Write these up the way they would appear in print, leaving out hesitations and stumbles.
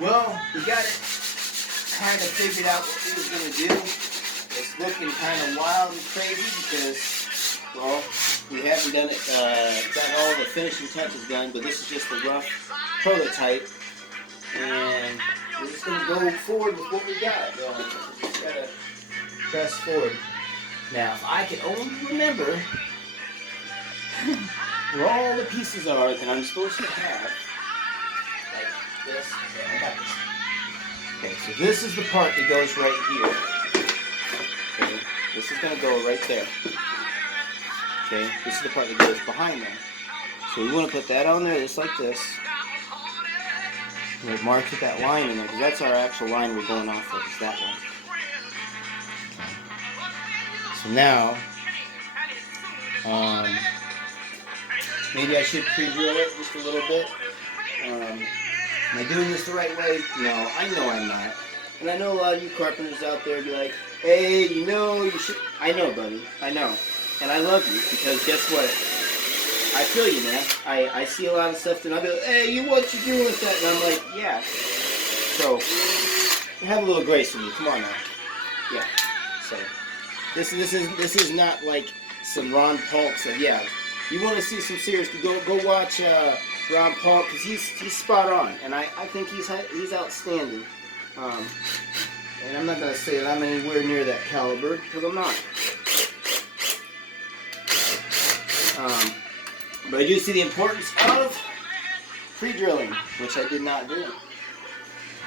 Well, we got it kind of figured out what we was going to do. It's looking kind of wild and crazy because, well, we haven't done it, got all the finishing touches done, but this is just a rough prototype. And we're just going to go forward with what we got. We just got to press forward. Now, if I can only remember where all the pieces are that I'm supposed to have, like this. Okay, I got this. Okay, so this is the part that goes right here. Okay, this is going to go right there. Okay, this is the part that goes behind there. So we want to put that on there just like this. We'll mark with that line in there because that's our actual line we're going off of, is that one. Okay. So now, maybe I should pre-drill it just a little bit. Am I doing this the right way? No, I know I'm not. And I know a lot of you carpenters out there be like, hey, you know, you should. I know, buddy. I know. And I love you because guess what? I feel you, man. I see a lot of stuff and I'll be like, hey, what you doing with that? And I'm like, yeah. So, have a little grace with me. Come on now. Yeah. So, this is not like some Ron Paul stuff. Yeah. You want to see some serious? Go watch Ron Paul because he's spot on, and I think he's outstanding. And I'm not gonna say that I'm anywhere near that caliber because I'm not. But I do see the importance of pre-drilling, which I did not do,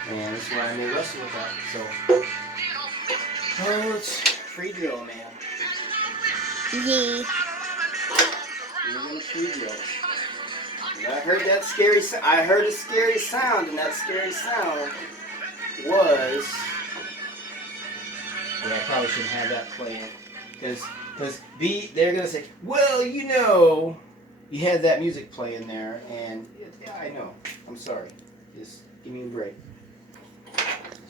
and that's why I may wrestle with that. So, let's pre-drill, man. Yeah. We're gonna pre-drill. I heard that scary. I heard a scary sound, and that scary sound was. Yeah, I probably shouldn't have that playing, because they're gonna say, well, you know, you had that music playing there, and yeah, I know. I'm sorry. Just give me a break.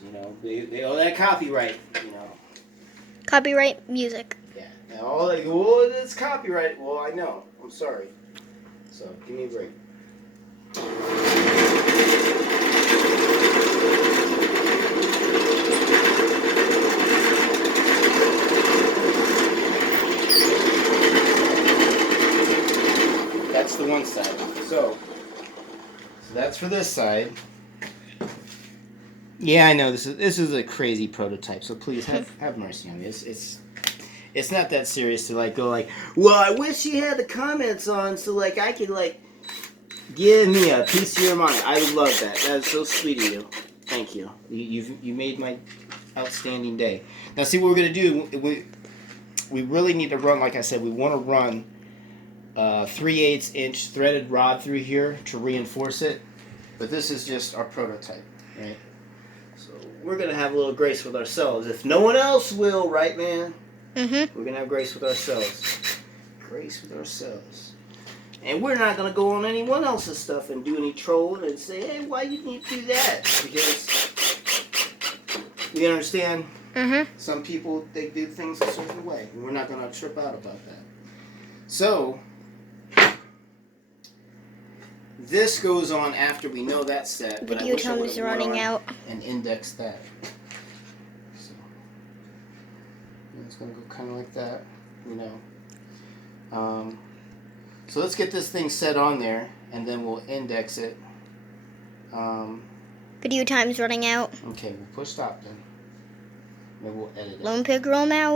You know, they owe that copyright. You know. Copyright music. Yeah. And all they go, well, it's copyright. Well, I know. I'm sorry. So give me a break. That's the one side. So that's for this side. Yeah, I know this is a crazy prototype. So please have mercy on me. It's not that serious to like go like, well, I wish you had the comments on so like I could like give me a piece of your mind. I would love that. That is so sweet of you. Thank you. You made my outstanding day. Now see what we're gonna do. We really need to run, like I said, we want to run 3/8 inch threaded rod through here to reinforce it. But this is just our prototype, right? So we're gonna have a little grace with ourselves. If no one else will, right, man? Mm-hmm. We're gonna have grace with ourselves. Grace with ourselves. And we're not gonna go on anyone else's stuff and do any trolling and say, hey, why you need to do that? Because we understand some people, they do things a certain way. And we're not gonna trip out about that. So this goes on after we know that's set. Video time is running out. And index that. It's going to go kind of like that, you know. So let's get this thing set on there, and then we'll index it. Video time's running out. Okay, we'll push stop then. Maybe we'll edit it. Lone Pig Roam out.